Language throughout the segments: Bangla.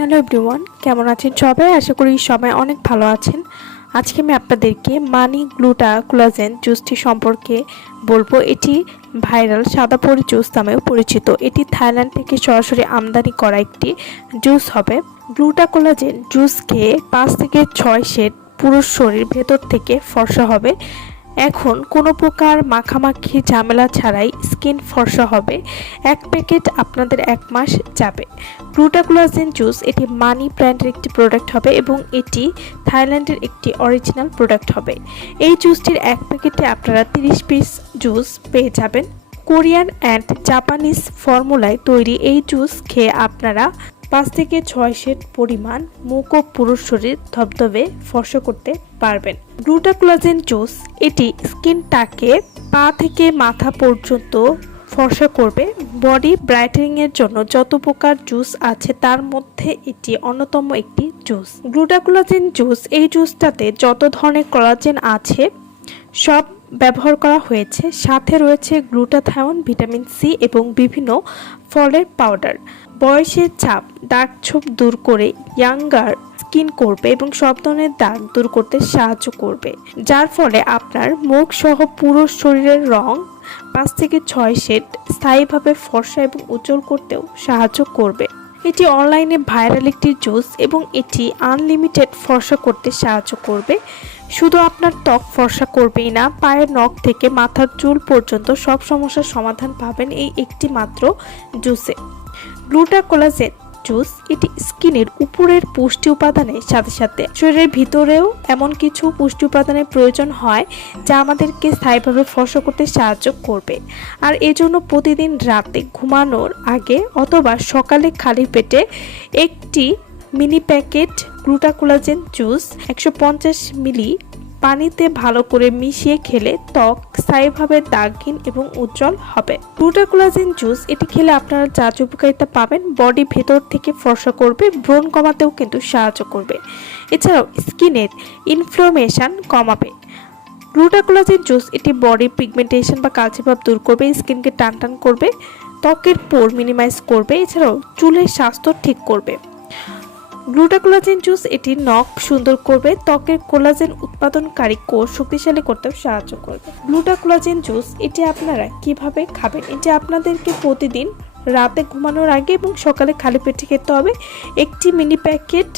হ্যালো এভরিওয়ান, কেমন আছেন সবাই? আশা করি সবাই অনেক ভালো আছেন। আজকে আমি আপনাদেরকে মানি গ্লুটা কোলাজেন জুসটি সম্পর্কে বলব। এটি ভাইরাল সাদাপরি জুস নামেও পরিচিত। এটি থাইল্যান্ড থেকে সরাসরি আমদানি করা একটি জুস হবে। গ্লুটা কোলাজেন জুস খেয়ে পাঁচ থেকে ছয় সেট পুরো শরীর ভেতর থেকে ফর্সা হবে। এখন কোনো প্রকার মাখামাখি ঝামেলা ছাড়াই স্কিন ফর্সা হবে। এক প্যাকেট আপনাদের এক মাস যাবে। গ্লুটাকুলাজেন জুস, এটি মানি ব্র্যান্ডের একটি প্রোডাক্ট হবে এবং এটি থাইল্যান্ডের একটি অরিজিনাল প্রোডাক্ট হবে। এই জুসটির এক প্যাকেটে আপনারা তিরিশ পিস জুস পেয়ে যাবেন। কোরিয়ান অ্যান্ড জাপানিজ ফর্মুলায় তৈরি এই জুস খেয়ে আপনারা পাঁচ থেকে ছয় সেট পরিমাণ মুখ ও পুরুষ শরীর ধবধবে ফর্সা করতে পারবেন। গ্লুটাকুলাজেন জুস, এটি স্কিনটাকে পা থেকে মাথা পর্যন্ত ফর্সা করবে। বডি ব্রাইটেনিং এর জন্য যত প্রকার জুস আছে তার মধ্যে এটি অন্যতম একটি জুস। গ্লুটাকুলাজেন জুস, এই জুসটাতে যত ধরনের কলাজেন আছে, সব ব্যবহার করা হয়েছে। সাথে রয়েছে গ্লুটাথায়ন, ভিটামিন সি এবং বিভিন্ন ফলের পাউডার। বয়সের চাপ, দাগ ছোপ দূর করে ইয়াঙ্গার স্কিন করবে এবং সব ধরনের দাগ দূর করতে সাহায্য করবে। যার ফলে আপনার মুখ সহ পুরো শরীরের রং পাঁচ থেকে ছয় শেড স্থায়ীভাবে ফর্সা এবং উজ্জ্বল করতেও সাহায্য করবে। এটি অনলাইনে ভাইরাল একটি জুস এবং এটি আনলিমিটেড ফর্সা করতে সাহায্য করবে। শুধু আপনার ত্বক ফর্সা করবেই না, পায়ের নখ থেকে মাথার চুল পর্যন্ত সব সমস্যার সমাধান পাবেন এই একটি মাত্র জুসে। গ্লুটাকোলাজেন জুস এটি স্কিনের উপরের পুষ্টি উপাদানের সাথে সাথে শরীরের ভিতরেও এমন কিছু পুষ্টি উপাদানের প্রয়োজন হয় যা আমাদেরকে স্থায়ীভাবে ফর্সা করতে সাহায্য করবে। আর এজন্য প্রতিদিন রাতে ঘুমানোর আগে অথবা সকালে খালি পেটে একটি মিনি প্যাকেট গ্লুটাকোলাজেন জুস একশো পঞ্চাশ মিলি পানিতে ভালো করে মিশিয়ে খেলে ত্বক স্থায়ীভাবে দাগহীন এবং উজ্জ্বল হবে। গ্লুটাকোলাজেন জুস, এটি খেলে আপনারা যা উপকারিতা পাবেন, বডি ভেতর থেকে ফর্সা করবে, ব্রণ কমাতেও কিন্তু সাহায্য করবে। এছাড়াও স্কিনের ইনফ্লামেশন কমাবে। গ্লুটাকোলাজেন জুস, এটি বডি পিগমেন্টেশন বা কালচে ভাব দূর করবে, স্কিনকে টান টান করবে, ত্বকের পোর মিনিমাইজ করবে, এছাড়াও চুলের স্বাস্থ্য ঠিক করবে। গ্লুটাকোলাজেন জুস এটি নখ সুন্দর করবে, ত্বকের কোলাজেন উৎপাদনকারী কোষ শক্তিশালী করতে সাহায্য করবে। গ্লুটাকোলাজেন জুস, এটি আপনারা কীভাবে খাবেন? এটি আপনাদেরকে প্রতিদিন রাতে ঘুমানোর আগে এবং সকালে খালি পেটে খেতে হবে। একটি মিনি প্যাকেট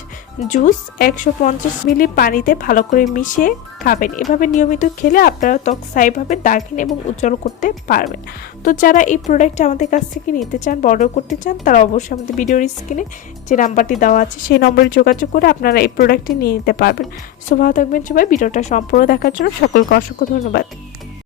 জুস একশো পঞ্চাশ মিলি পানিতে ভালো করে মিশিয়ে খাবেন। এভাবে নিয়মিত খেলে আপনারা ত্বক স্থায়ীভাবে দাগহীন এবং উজ্জ্বল করতে পারবেন। তো যারা এই প্রোডাক্টটা আমাদের কাছ থেকে নিতে চান অর্ডার করতে চান, তারা অবশ্যই আমাদের ভিডিওর স্ক্রিনে যে নাম্বারটি দেওয়া আছে, সেই নম্বরে যোগাযোগ করে আপনারা এই প্রোডাক্টটি নিয়ে নিতে পারবেন। সো ভালো থাকবেন সবাই, ভিডিওটা সম্পূর্ণ দেখার জন্য সকলকে অসংখ্য ধন্যবাদ।